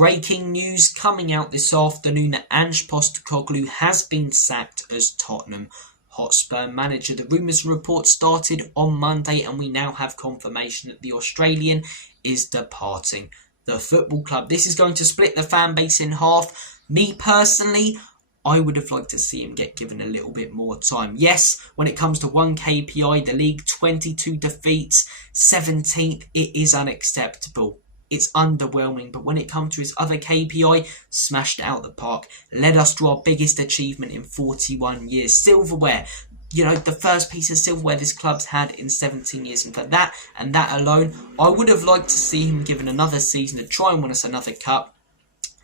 breaking news coming out this afternoon that Ange Postecoglou has been sacked as Tottenham Hotspur manager. The rumours and reports started on Monday, and we now have confirmation that the Australian is departing the football club. This is going to split the fan base in half. Me personally, I would have liked to see him get given a little bit more time. Yes, when it comes to one KPI, the league 22 defeats, 17th, it is unacceptable. It's underwhelming, but when it comes to his other KPI, smashed it out the park. Led us to our biggest achievement in 41 years. Silverware, you know, the first piece of silverware this club's had in 17 years. And for that and that alone, I would have liked to see him given another season to try and win us another cup,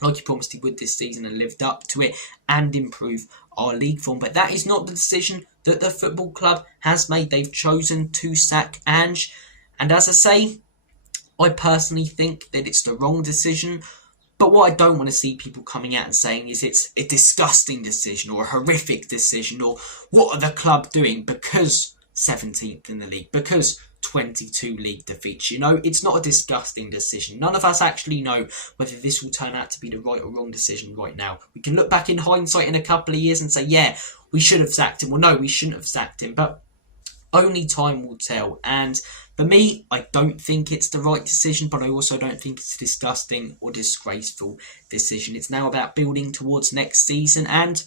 like he promised he would this season, and lived up to it and improve our league form. But that is not the decision that the football club has made. They've chosen to sack Ange. And as I say, I personally think that it's the wrong decision. But what I don't want to see people coming out and saying is it's a disgusting decision or a horrific decision, or what are the club doing because 17th in the league, because 22 league defeats. You know, it's not a disgusting decision. None of us actually know whether this will turn out to be the right or wrong decision right now. We can look back in hindsight in a couple of years and say, yeah, we should have sacked him. Well, no, we shouldn't have sacked him. But only time will tell. And for me, I don't think it's the right decision, but I also don't think it's a disgusting or disgraceful decision. It's now about building towards next season, and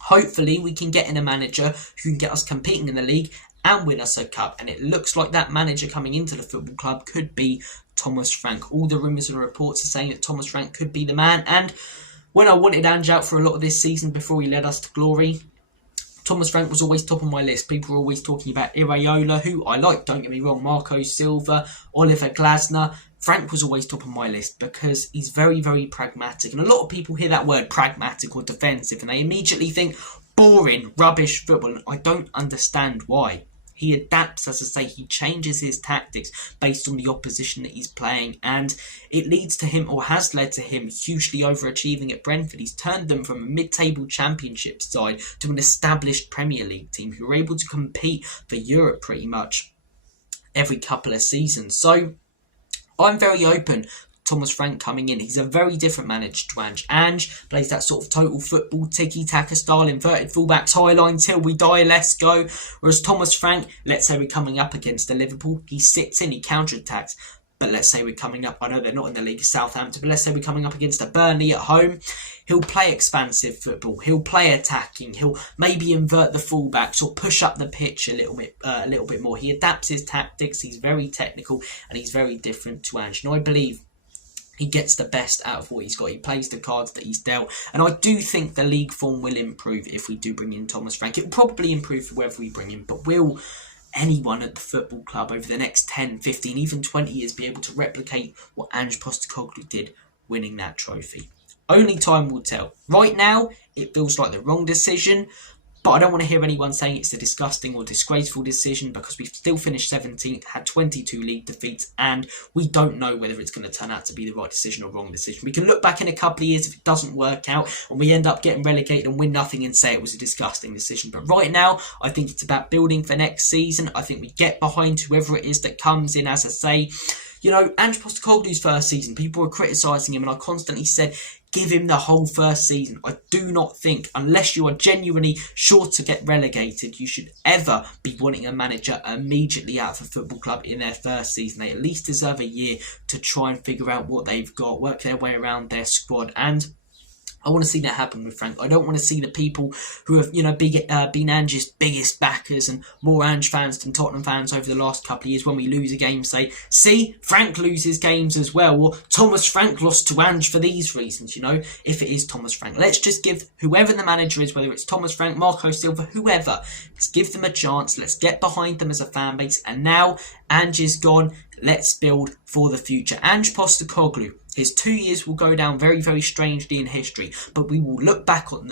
hopefully we can get in a manager who can get us competing in the league and win us a cup. And it looks like that manager coming into the football club could be Thomas Frank. All the rumours and reports are saying that Thomas Frank could be the man. And when I wanted Ange out for a lot of this season before he led us to glory, Thomas Frank was always top of my list. People were always talking about Iraola, who I like, don't get me wrong, Marco Silva, Oliver Glasner. Frank was always top of my list because he's very, very pragmatic. And a lot of people hear that word pragmatic or defensive and they immediately think boring, rubbish football. And I don't understand why. He adapts, as I say, he changes his tactics based on the opposition that he's playing, and it leads to him, or has led to him, hugely overachieving at Brentford. He's turned them from a mid-table championship side to an established Premier League team who are able to compete for Europe pretty much every couple of seasons. So I'm very open Thomas Frank coming in. He's a very different manager to Ange. Ange plays that sort of total football tiki-taka style, inverted fullbacks, high line till we die, let's go. Whereas Thomas Frank, let's say we're coming up against a Liverpool, he sits in, he counter-attacks. But let's say we're coming up, I know they're not in the league, Southampton, but let's say we're coming up against a Burnley at home. He'll play expansive football, he'll play attacking, he'll maybe invert the fullbacks or push up the pitch a little bit more. He adapts his tactics, he's very technical, and he's very different to Ange. And I believe he gets the best out of what he's got. He plays the cards that he's dealt. And I do think the league form will improve if we do bring in Thomas Frank. It will probably improve for whoever we bring in. But will anyone at the football club over the next 10, 15, even 20 years be able to replicate what Ange Postecoglou did, winning that trophy? Only time will tell. Right now, it feels like the wrong decision. But I don't want to hear anyone saying it's a disgusting or disgraceful decision, because we've still finished 17th, had 22 league defeats, and we don't know whether it's going to turn out to be the right decision or wrong decision. We can look back in a couple of years if it doesn't work out and we end up getting relegated and win nothing and say it was a disgusting decision. But right now, I think it's about building for next season. I think we get behind whoever it is that comes in. As I say, you know, Ange Postecoglou's first season, people were criticising him, and I constantly said, give him the whole first season. I do not think, unless you are genuinely sure to get relegated, you should ever be wanting a manager immediately out of a football club in their first season. They at least deserve a year to try and figure out what they've got, work their way around their squad. And I want to see that happen with Frank. I don't want to see the people who have, you know, been Ange's biggest backers and more Ange fans than Tottenham fans over the last couple of years, when we lose a game, say, see, Frank loses games as well, or Thomas Frank lost to Ange for these reasons. You know, if it is Thomas Frank, let's just give whoever the manager is, whether it's Thomas Frank, Marco Silva, whoever, let's give them a chance. Let's get behind them as a fan base. And now Ange is gone. Let's build for the future. Ange Postecoglou, his 2 years will go down very, very strangely in history, but we will look back on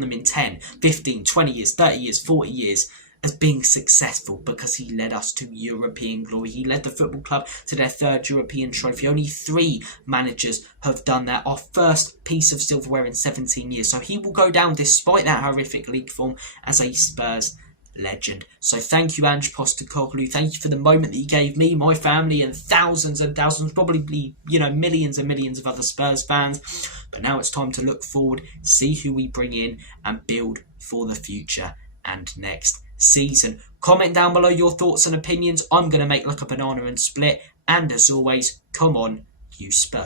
them in 10, 15, 20 years, 30 years, 40 years as being successful, because he led us to European glory. He led the football club to their third European trophy. Only 3 managers have done that. Our first piece of silverware in 17 years. So he will go down, despite that horrific league form, as a Spurs legend. So thank you, Ange Postecoglou. Thank you for the moment that you gave me, my family, and thousands, probably, millions and millions of other Spurs fans. But now it's time to look forward, see who we bring in, and build for the future and next season. Comment down below your thoughts and opinions. I'm going to make like a banana and split. And as always, come on, you Spurs.